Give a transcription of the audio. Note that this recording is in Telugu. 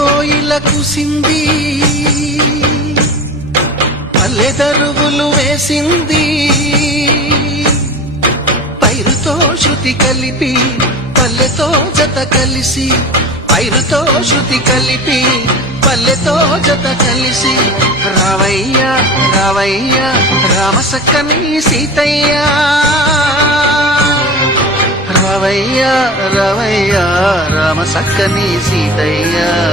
కోయిల కుసింది. పల్లెదరువులు వేసింది. పైరుతో శృతి కలిపి పల్లెతో జత కలిసి పైరుతో శృతి కలిపి పల్లెతో జత కలిసి. రావయ్య రావయ్య రామసక్కని సీతయ్య. రావయ్య రావయ్య రామసక్కని సీతయ్య.